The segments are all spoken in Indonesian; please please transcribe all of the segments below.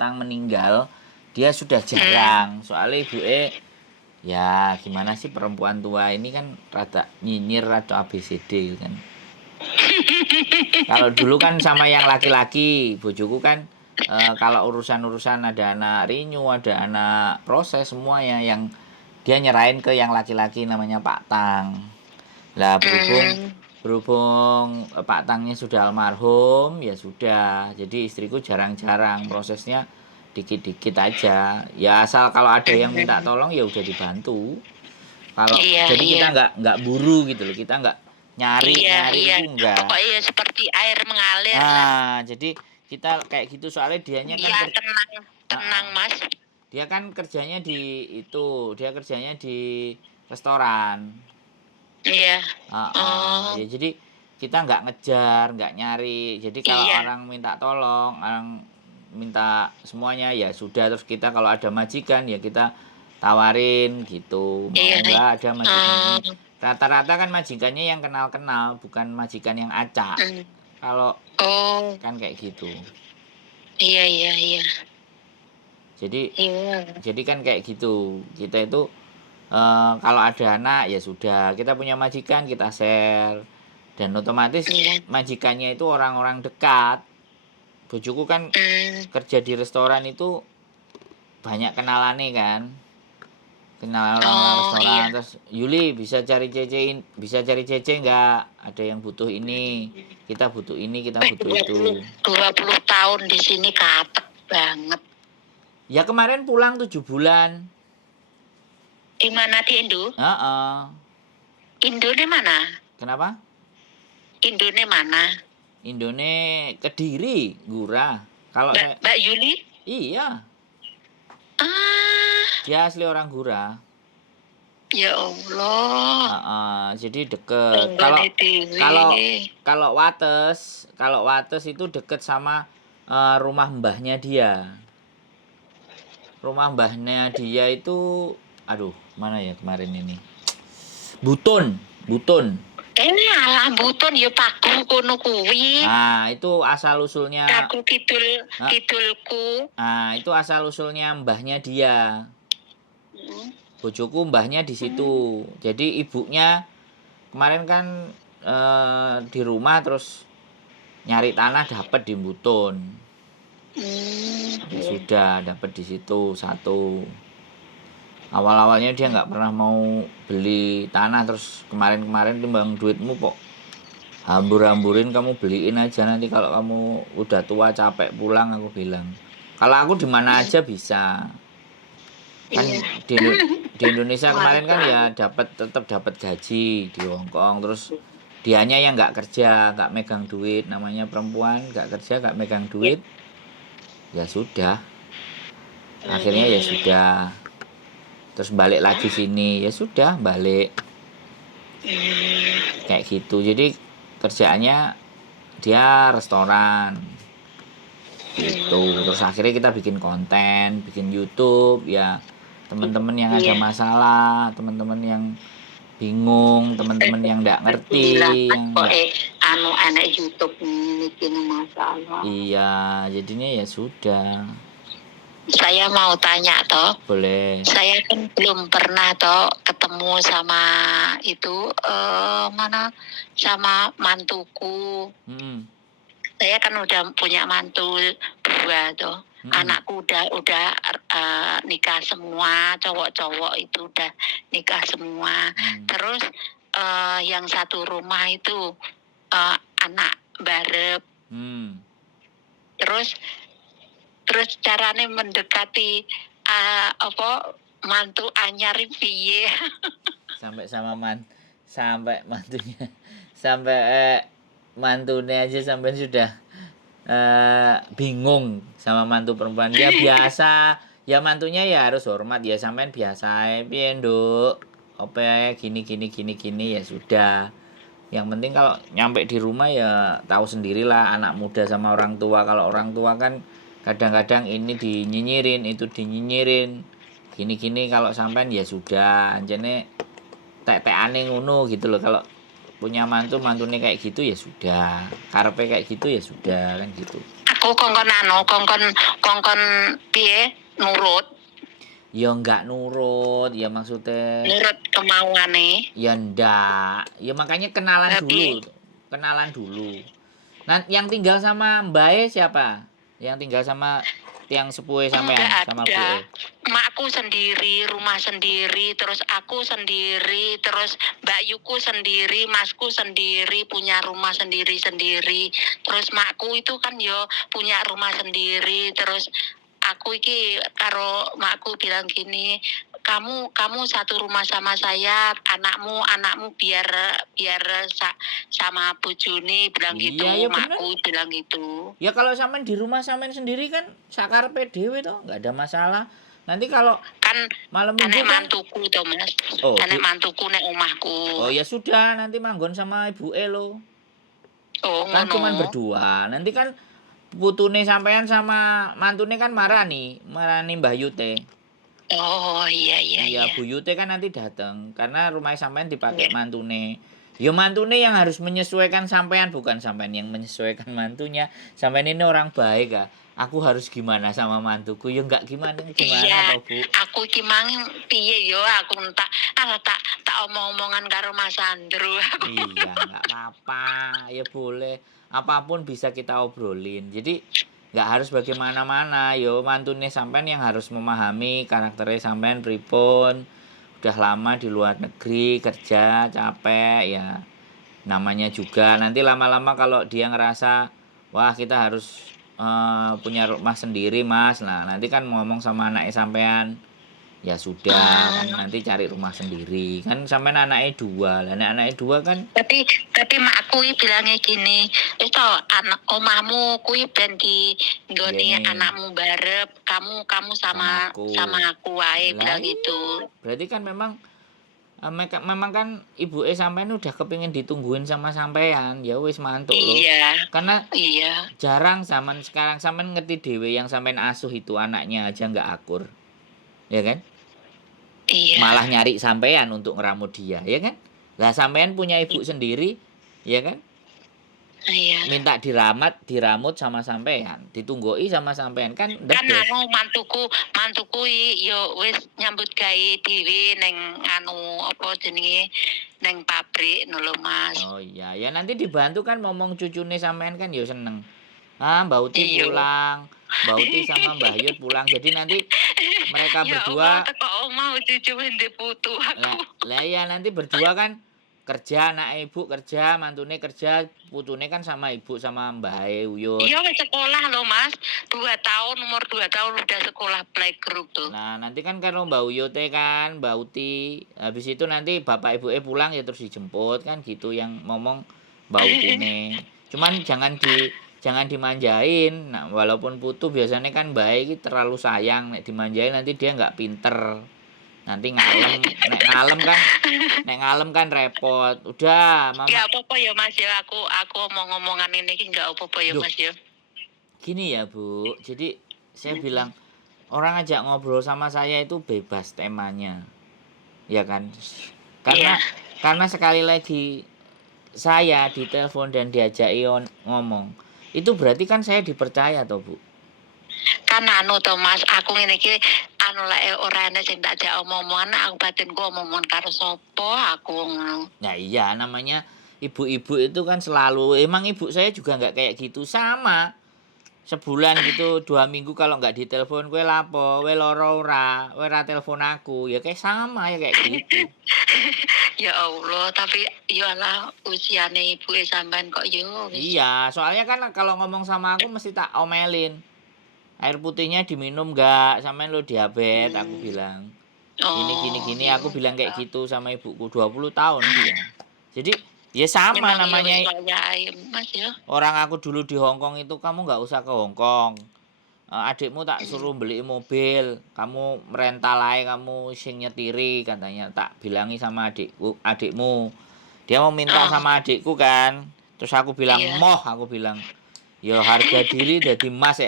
Tang meninggal, dia sudah jarang. Soalnya ibuke ya gimana sih, perempuan tua ini kan rada nyinyir atau ABCD kan. Kalau dulu kan sama yang laki-laki, bojoku kan kalau urusan-urusan ada anak rinyu, ada anak proses semuanya yang dia nyerahin ke yang laki-laki namanya Pak Tang. Lah berhubung Pak Tangnya sudah almarhum, ya sudah. Jadi istriku jarang-jarang, prosesnya dikit-dikit aja. Ya asal kalau ada yang minta tolong ya udah dibantu. Kalau jadi kita nggak buru gitu loh, kita nggak nyari itu enggak. Pokoknya seperti air mengalir lah. Jadi kita kayak gitu, soalnya dianya kan tenang Mas. Dia kan kerjanya dia kerjanya di restoran. Iya. Ya jadi kita nggak ngejar, nggak nyari. Jadi kalau orang minta tolong, orang minta semuanya ya sudah, terus kita kalau ada majikan ya kita tawarin gitu. Mau nggak ada majikan. Rata-rata kan majikannya yang kenal-kenal, bukan majikan yang acak. Kalau kan kayak gitu. Iya. Jadi kan kayak gitu. Kita itu kalau ada anak ya sudah, kita punya majikan kita share, dan otomatis majikannya itu orang-orang dekat. Bojoku kan kerja di restoran itu banyak kenalannya kan, kenal orang restoran. Terus Yuli bisa cari cece nggak, ada yang butuh ini, kita butuh ini, kita butuh itu. 20 tahun di sini kapek banget. Ya kemarin pulang 7 bulan. Di mana, di Indo? Indone mana? Kenapa? Indone mana? Indone Kediri, Gura. Kalau Mbak Yuli? Iya. Dia asli orang Gura. Ya Allah. Jadi deket. Kalau Wates itu deket sama rumah mbahnya dia. Rumah mbahnya dia itu, aduh, mana ya kemarin ini? Butun. Ini alah Butun ya Paku kono kuwi. Nah, itu asal usulnya. Paku kidulku. Nah, itu asal usulnya mbahnya dia. Bojoku mbahnya di situ. Jadi ibunya kemarin kan di rumah terus nyari tanah dapat di Butun. Ya sudah dapat di situ satu. Awal-awalnya dia nggak pernah mau beli tanah, terus kemarin timbang duitmu kok hambur-hamburin, kamu beliin aja, nanti kalau kamu udah tua capek pulang, aku bilang. Kalau aku di mana aja bisa. Kan di Indonesia kemarin kan ya tetap dapat gaji di Hongkong, terus dianya yang nggak kerja, nggak megang duit, namanya perempuan nggak kerja, nggak megang duit. Ya sudah, akhirnya ya sudah, terus balik lagi sini, ya sudah balik kayak gitu. Jadi kerjaannya dia restoran gitu. Terus akhirnya kita bikin konten, bikin YouTube ya, teman-teman yang ada masalah, teman-teman yang bingung, teman-teman yang nggak ngerti, yang anak YouTube bikin masalah. Iya, jadinya ya sudah. Saya mau tanya toh. Boleh. Saya kan belum pernah toh ketemu sama itu sama mantuku. Saya kan udah punya mantu 2 toh. Anakku udah nikah semua, cowok-cowok itu udah nikah semua. Terus yang satu rumah itu anak barep. Terus caranya mendekati mantu anyar piye? sampai mantunya, sampai mantunya aja sampai sudah bingung sama mantu perempuan. Dia biasa ya, mantunya ya harus hormat ya, sampean biasa piye nduk, ope gini ya sudah. Yang penting kalau nyampe di rumah ya tahu sendirilah anak muda sama orang tua. Kalau orang tua kan kadang-kadang ini dinyinyirin, itu dinyinyirin, gini. Kalau sampean ya sudah, anjene tek-tekane ngono gitu loh. Kalau punya mantunya kayak gitu ya sudah, karepe kayak gitu ya sudah, kan gitu. Oh kongkon piye nurut Ya enggak nurut, ya maksudnya kemauane. ya ndak. Ya makanya kenalan Tapi dulu. Kenalan dulu. Nah, yang tinggal sama Mbak E siapa? Yang tinggal sama tiang sepuhe enggak sampean sama Bu ada. E. Makku sendiri, rumah sendiri, terus aku sendiri, terus Mbak Yuku sendiri, Masku sendiri, punya rumah sendiri-sendiri. Terus makku itu kan yo punya rumah sendiri, terus aku iki karo makku bilang gini, kamu satu rumah sama saya, anakmu biar biar sama bojone bilang gitu, Iya, ya bener. makku bilang gitu. Ya kalau sampean di rumah sampean sendiri kan sakarepe dhewe toh, enggak ada masalah. Nanti kalau Kan malam anek minggu kan mantuku to Mas, oh, anek mantuku nek omahku. oh ya sudah nanti manggon sama Ibu E lo. Oh Kan cuman ngono. berdua. Nanti kan putune sampean sama mantune kan marani Mbah Yute. Oh iya iya Iya, iya. Bu Yute kan nanti datang karena rumah sampean dipakai Iya. mantune. Ya mantune yang harus menyesuaikan sampean, bukan sampean yang menyesuaikan mantunya. Sampean ini orang baik ah. Aku harus gimana sama mantuku? Ya enggak gimana gimana Iya, toh, Bu. aku ki mang piye yo aku tak tak omong-omongan karo Mas Andrew. Iya, enggak apa-apa. Ya boleh. Apapun bisa kita obrolin. Jadi nggak harus bagaimana-mana. Yo mantune sampean yang harus memahami karakternya sampean pripun. Udah lama di luar negeri kerja capek ya. Namanya juga nanti lama-lama kalau dia ngerasa wah kita harus punya rumah sendiri mas. Nah nanti kan ngomong sama anaknya sampean ya sudah kan nanti cari rumah sendiri kan sampean anaknya dua lah anaknya dua kan Tapi makku bilangnya gini, itu anak omahmu kui ben di nggone gini anakmu barep, kamu sama sama aku sama aku wae lah bilang iya gitu. berarti kan memang memang kan ibu sampean udah kepingin ditungguin sama sampean ya wis mantuk loh Iya, karena iya, jarang zaman sekarang sampean ngerti dewe yang sampean asuh itu anaknya aja nggak akur ya kan iya, malah nyari sampean untuk ngeramut dia ya kan lah sampean punya ibu sendiri ya kan iya. minta diramut sama sampean ditunggoi sama sampean kan the Kan best anu mantuku yo wis nyambut gawe dhewe neng anu apa jenenge neng pabrik lho Mas. oh iya ya nanti dibantu kan ngomong cucune sampean kan ya seneng Mbak Uti Iya. pulang Mbak Uti sama Mbah Yud pulang jadi nanti mereka Ya Allah, berdua teko omah cucu ndek putu aku. lah ya nanti berdua kan kerja anak ibu kerja mantune kerja putune kan sama ibu sama Mbah Uyut Iya wis sekolah loh Mas. 2 tahun, umur 2 tahun udah sekolah playgroup tuh. nah nanti kan kalau Mbak Uyute kan Mbak Uti habis itu nanti bapak ibu pulang ya terus dijemput kan gitu yang ngomong Mbak Utine cuman jangan dimanjain nah walaupun putu biasanya kan baik terlalu sayang nek dimanjain nanti dia nggak pinter nanti nek ngalem kan repot udah mama Gak apa-apa ya Mas ya, aku omong-omongan ini ki gak apa-apa ya Duh, Mas ya. gini ya Bu jadi saya bilang orang ajak ngobrol sama saya itu bebas temanya ya kan karena Iya. karena sekali lagi saya ditelepon dan diajak ngomong itu berarti kan saya dipercaya toh Bu Kan anu to Mas, aku ngene iki anu lek ora ana sing tak jak omong-omongan aku batinku omong-omongan karo sapa aku ngono. nah iya namanya ibu-ibu itu kan selalu emang ibu saya juga nggak kayak gitu sama sebulan gitu 2 minggu kalau nggak ditelepon kue lapo kue loro ora kue ra telepon aku ya kayak sama ya kayak gitu Ya Allah, tapi ya lah usiane ibuke sampean kok yo wis. iya soalnya kan kalau ngomong sama aku mesti tak omelin air putihnya diminum nggak sampean lo diabetes aku bilang gini Iya. aku bilang kayak gitu sama ibuku 20 tahun dia jadi ya sama Memang ya namanya wis wayahe Mas ya. orang aku dulu di Hongkong itu kamu nggak usah ke Hongkong adikmu tak suruh beli mobil kamu merental aja kamu sing nyetiri katanya tak bilangi sama adikmu dia mau minta sama adikku kan terus aku bilang Iya. moh aku bilang ya harga diri jadi mas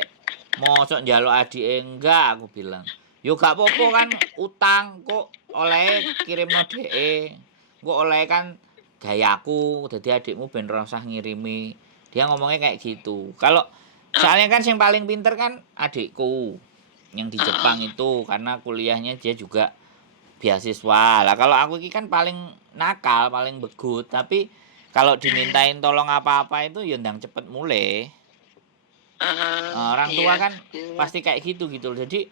mosok njaluk adik enggak aku bilang yo gak apa-apa kan utang kok oleh kirim dhek kok oleh kan gayaku jadi adikmu ben ora usah ngirimi dia ngomongnya kayak gitu kalau Soalnya kan yang paling pinter kan adikku yang di Jepang Heeh. itu karena kuliahnya dia juga beasiswa. Lah kalau aku ini kan paling nakal, paling begut, tapi kalau dimintain tolong apa-apa itu ya ndang cepet mulai. Orang tua Iya. kan pasti kayak gitu gitu loh. Jadi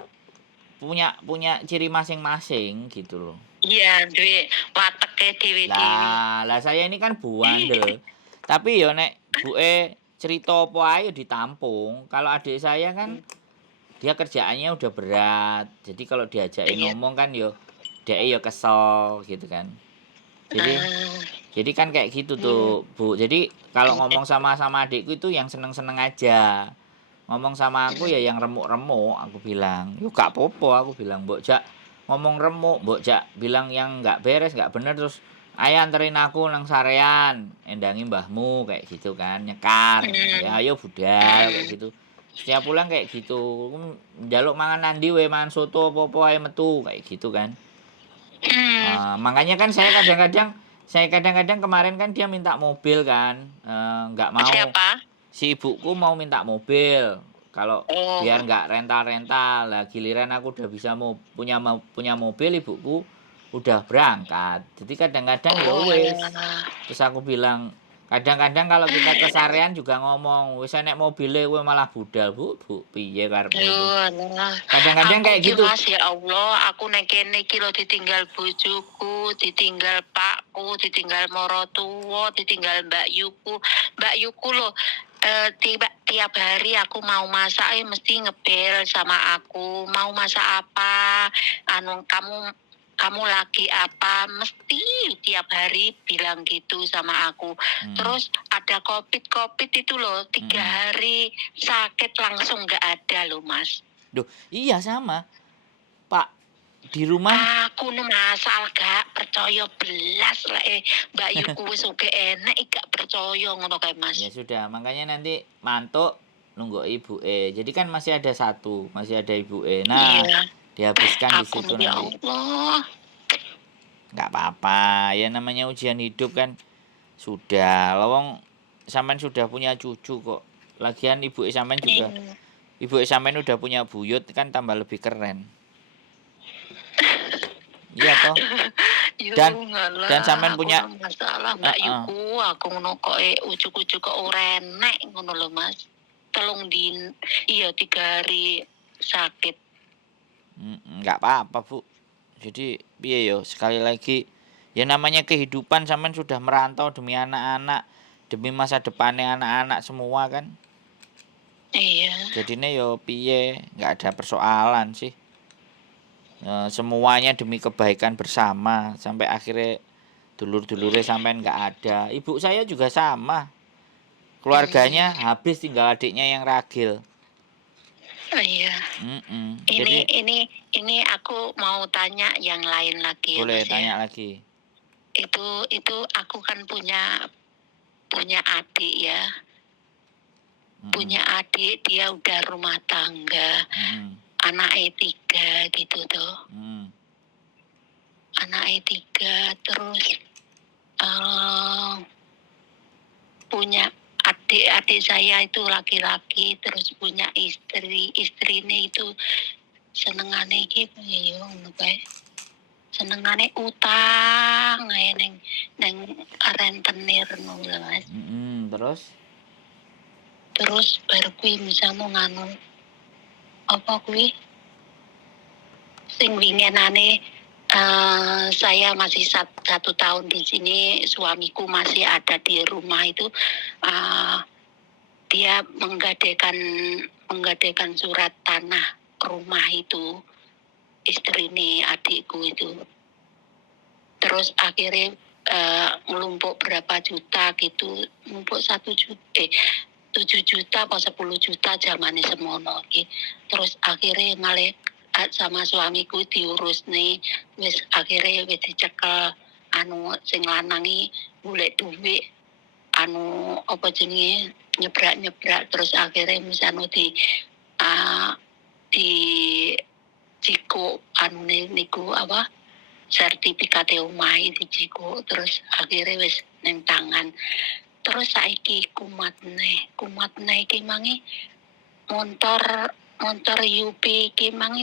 punya punya ciri masing-masing gitu loh. Iya, duwe wateke dhewe-dhewe. Lah saya ini kan buandel. Tapi yo nek buke cerita apa ae yo ditampung. Kalau adik saya kan dia kerjaannya udah berat. Jadi kalau diajakin Iya. ngomong kan yo dia yo kesel gitu kan. Jadi Ah, jadi kan kayak gitu iya. tuh, Bu. Jadi kalau Iya. ngomong sama adikku itu yang seneng-seneng aja. Ngomong sama aku ya yang remuk-remuk, aku bilang. Yo gak popo, aku bilang, "Mbok Jak ngomong remuk, Mbok Jak bilang yang nggak beres, nggak bener terus ayo anterin aku nang sarean, endangi mbahmu," kayak gitu kan, nyekar. Ya Hmm. ayo budal kayak gitu. Setiap pulang kayak gitu, njaluk mangan nandi we, mangan soto apa-apa ae metu, kayak gitu kan. Hmm. Makanya kan saya kadang-kadang kemarin kan dia minta mobil kan, nggak mau. Siapa? Si ibuku mau minta mobil, kalau biar Oh. nggak rental-rental. Lah giliran aku udah bisa punya mobil, ibuku udah berangkat. Jadi kadang-kadang ya Oh, wis. alah. Terus aku bilang, kadang-kadang kalau kita ke sarean juga ngomong, "Wis enek mobile kowe malah budal, Bu. Bu, piye karepmu Yo, iku?" alah. Kadang-kadang Aku kayak ki gitu. Mas, ya Allah, aku nek kene iki lho ditinggal bojoku, ditinggal pakku, ditinggal morotuwo, ditinggal Mbak Yuku. Mbak Yuku lho, tiap hari aku mau masak mesti ngebel sama aku, mau masak apa, anu kamu lagi apa, mesti tiap hari bilang gitu sama aku. Terus ada COVID itu loh, 3 hari sakit langsung nggak ada loh Mas. Duh, iya sama, Pak. Di rumah Aku nu masal gak percaya belas lah Mbak Yuku wis oke enek gak percaya ngono kae Mas. ya sudah, makanya nanti mantuk nunggu ibu jadi kan masih ada satu, masih ada ibu nah Iya, dihabiskan di aku nu situ ya nanti. Allah. Nggak apa-apa, ya namanya ujian hidup kan. Sudah lawang sampean sudah punya cucu kok. Lagian ibu sampean juga, Iya. ibu sampean udah punya buyut kan tambah lebih keren. Iya toh. Yo dan dan ngalah, sampean aku punya nu masalah Mbak uh, Yuku, aku ngono kok ujuk-ujuk kok ora enek ngono lho Mas. Iya 3 hari sakit. nggak apa-apa Bu. Jadi piye yo, sekali lagi ya namanya kehidupan, sampean sudah merantau demi anak-anak, demi masa depannya anak-anak semua kan. Iya. Jadinya yo piye, nggak ada persoalan sih. Semuanya demi kebaikan bersama sampai akhirnya dulur-dulurnya sampean nggak ada. Ibu saya juga sama. Keluarganya habis, tinggal adiknya yang ragil. Iya. Jadi Ini aku mau tanya yang lain lagi ya boleh Mas ya. tanya lagi. Itu aku kan punya adik ya. Punya adik, dia udah rumah tangga. Anaknya 3 gitu tuh. Anaknya 3 terus punya adik saya itu laki-laki, terus punya istrinya itu senengane iki piye yo ngono kae. Senengane utang ae neng rentenir ngono lho Mas. Terus baru kuwi misalnya nganu apa kuwi sing winginane saya masih 1 tahun di sini, suamiku masih ada di rumah itu, dia menggadaikan surat tanah rumah itu, istrine adikku itu. Terus akhirnya ngelumpuk berapa juta gitu, numpuk 7 juta apa 10 juta zamane semono iki. Terus akhirnya malah sama suamiku diurus nih, wis akhirnya wis dicekel sing lanangi golek duit apa jenenge nyebrak terus akhirnya misalnya di ciko niku apa sertifikat omahe di ciko terus akhirnya wis neng tangan. Terus saiki kumat nih iki mangi motor UP iki mang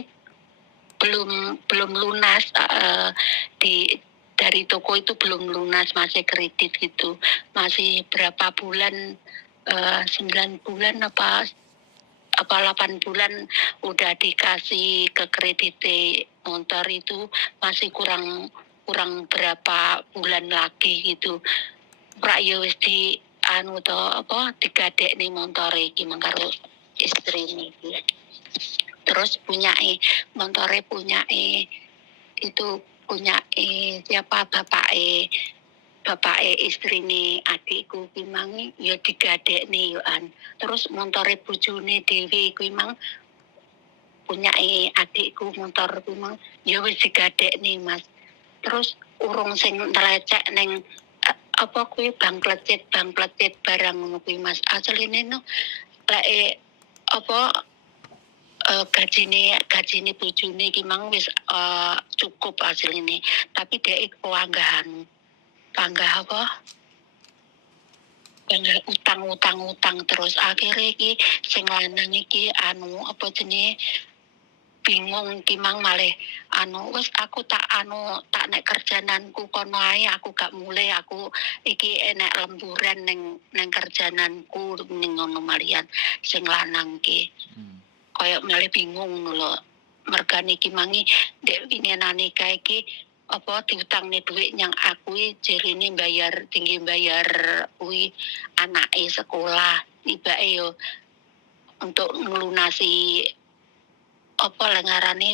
belum lunas, dari toko itu belum lunas, masih kredit gitu. Masih berapa bulan, 9 bulan apa 8 bulan udah dikasih ke kredit motor itu, masih kurang berapa bulan lagi gitu. Prak ya wis di anu to digadekne montore iki karo istrine iki. Terus montore itu siapa bapake istrine adikku ki mang ya digadekne yo an. Terus montore bojone dhewe kuwi mang adikku motor kuwi mang ya wis digadekne Mas. Terus urung sing nrecek ning kuwi bang plecet barang ngono kuwi Mas. Asline no lek gajine bojone iki mang wis cukup asline, tapi dhek panggah utang terus akhirnya iki sing lanang iki bingung ki mang malih wis aku tak nek kerjananku kono ae, aku gak mulai, aku iki enek lemburan ning kerjananku ning ngono malian sing lanang ki. Kayak malih bingung ngono lho. Mergane iki mangi ndek winginane kae iki diutangne dhuwit nyang aku jerene tinggi bayar kuwi anake sekolah. Tibake yo untuk nglunasi lengarane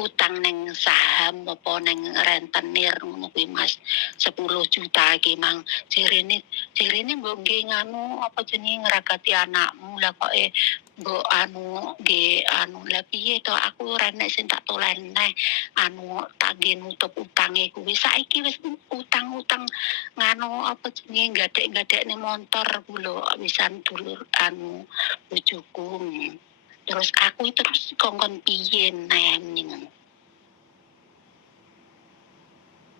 utang ning saham ning rentenir ngono kuwi Mas. 10 juta iki mang jerene mbok nggih ngragati anakmu lah kok mbok nggih lah piye to aku renek sing tak tolen neh tak nggih nutup utange kuwi. Saiki wis utang-utang gadek-gadekne motor ku lho wisan dulur bojoku. Terus aku terus kongkon piye neng.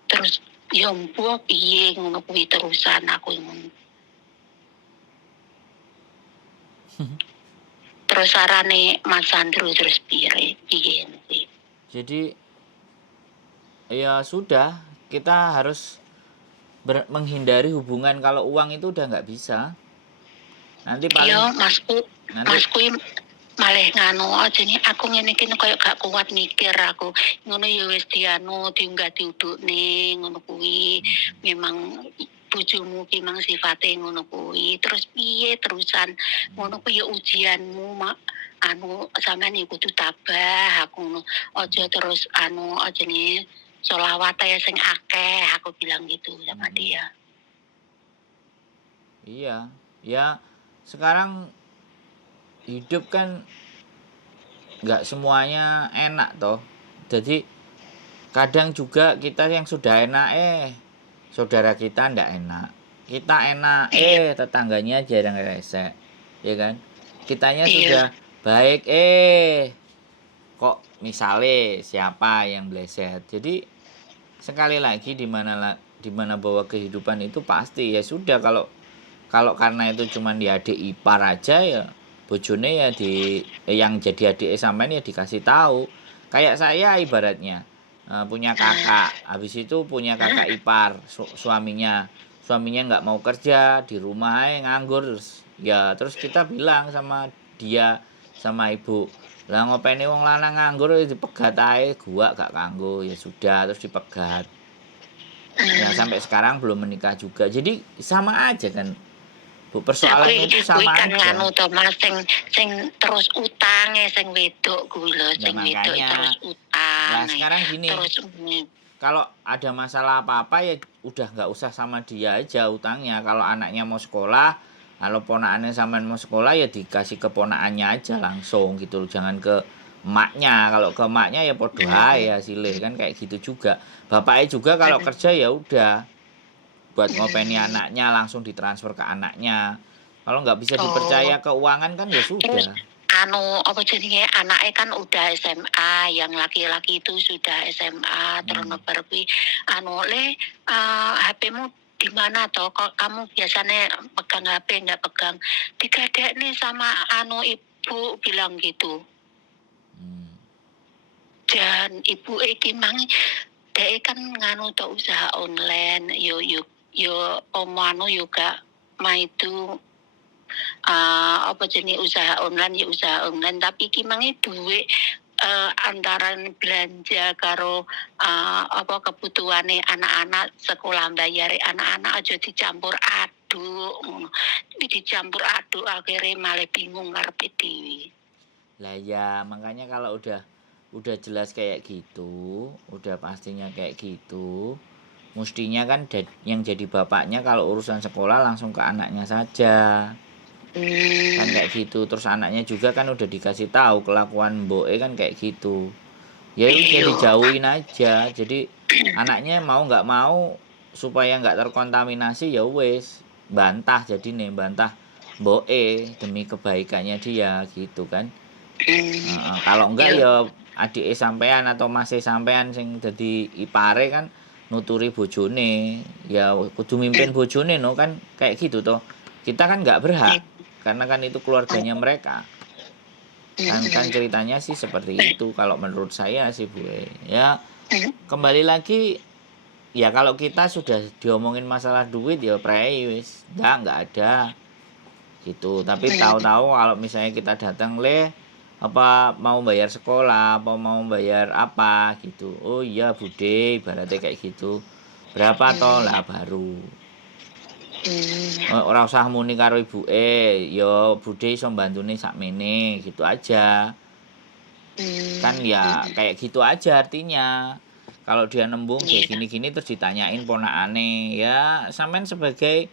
Terus ya mbok piye ngono kuwi terusan aku ngono. Terus sarane Mas Andrew terus piye. Jadi ya sudah, kita harus menghindari hubungan kalau uang itu udah nggak bisa. Nanti paling iya masku malih aku ngene iki koyo gak kuat mikir aku. Ngono ya wis diunggah diudukne ngono kuwi. Memang bojomu ki mang sifate ngono kuwi. Terus piye terusan ngono kuwi ya ujianmu sampean iku kudu tabah aku ngono. Aja terus sholawat ya sing akeh, aku bilang gitu sama dia. Iya, ya sekarang hidup kan nggak semuanya enak toh. Jadi kadang juga kita yang sudah enak saudara kita ndak enak. Kita enak tetangganya jarang resek, ya kan? Kitanya sudah baik kok misalnya siapa yang bleset. Jadi sekali lagi di mana bahwa kehidupan itu pasti ya sudah, kalau karena itu cuman di adik ipar aja ya bojone ya yang jadi adik sampean ya dikasih tahu. Kayak saya ibaratnya punya kakak, habis itu punya kakak ipar, suaminya nggak mau kerja, di rumah nganggur terus kita bilang sama dia sama ibu, lah ngopeni wong lanang nganggur dipegat ae, gua gak kanggo, ya sudah terus dipegat. Ya sampai sekarang belum menikah juga. Jadi sama aja kan. Bu, persoalannya itu sama kan aja. Mas sing terus utang sing wedok kuwi lho, sing wedok terus utang. Nah, sekarang gini. Kalau ada masalah apa-apa ya udah nggak usah sama dia aja utangnya. Kalau anaknya mau sekolah, kalau ponakannya sampean mau sekolah ya dikasih ke ponakannya aja langsung gitu. Jangan ke emaknya. Kalau ke emaknya ya podo ae hasilnya kan kayak gitu juga. Bapaknya juga kalau kerja ya udah buat ngopeni anaknya langsung ditransfer ke anaknya. Kalau nggak bisa dipercaya keuangan kan ya sudah. Anaknya kan udah SMA, yang laki-laki itu sudah SMA, terus kuwi HP-mu di mana toh? Kok kamu biasanya pegang HP enggak pegang? Digadekne sama Bu bilang gitu. Hmm. Dan ibu iki mang dek kan nganu to usaha online yo omano juga itu apa jenis usaha online ya usaha online tapi iki mang duwe antaran belanja karo apa kebutuhane anak-anak sekolah bayare anak-anak aja dicampur aduk ngono. Dicampur aduk akhirnya malah bingung ngarepe dhewe. Lah ya makanya kalau udah jelas kayak gitu, udah pastinya kayak gitu, mestinya kan yang jadi bapaknya kalau urusan sekolah langsung ke anaknya saja. Kan kayak gitu. Terus anaknya juga kan udah dikasih tahu kelakuan mboke kan kayak gitu. Ya udah dijauhin aja. Jadi anaknya mau nggak mau supaya nggak terkontaminasi ya wes bantah, jadi nih bantah mboke demi kebaikannya dia gitu kan. Kalau enggak ya adik sampean atau mas sampean sing dadi ipare kan nuturi bojone, ya kudu mimpin bojone no kan kayak gitu toh. Kita kan nggak berhak karena kan itu keluarganya mereka. Kan ceritanya sih seperti itu kalau menurut saya sih Bu. Ya kembali lagi ya kalau kita sudah diomongin masalah duit ya prei wis nggak ada gitu. Tapi tahu-tahu kalau misalnya kita datang apa mau bayar sekolah apa mau bayar apa gitu, oh iya bude ibaratnya kayak gitu, berapa toh lah baru ora usah muni karo ibuke ya bude iso mbantune sakmene gitu aja kan ya kayak gitu aja artinya. Kalau dia nembung kayak gini-gini terus ditanyain ponakane ya sampean sebagai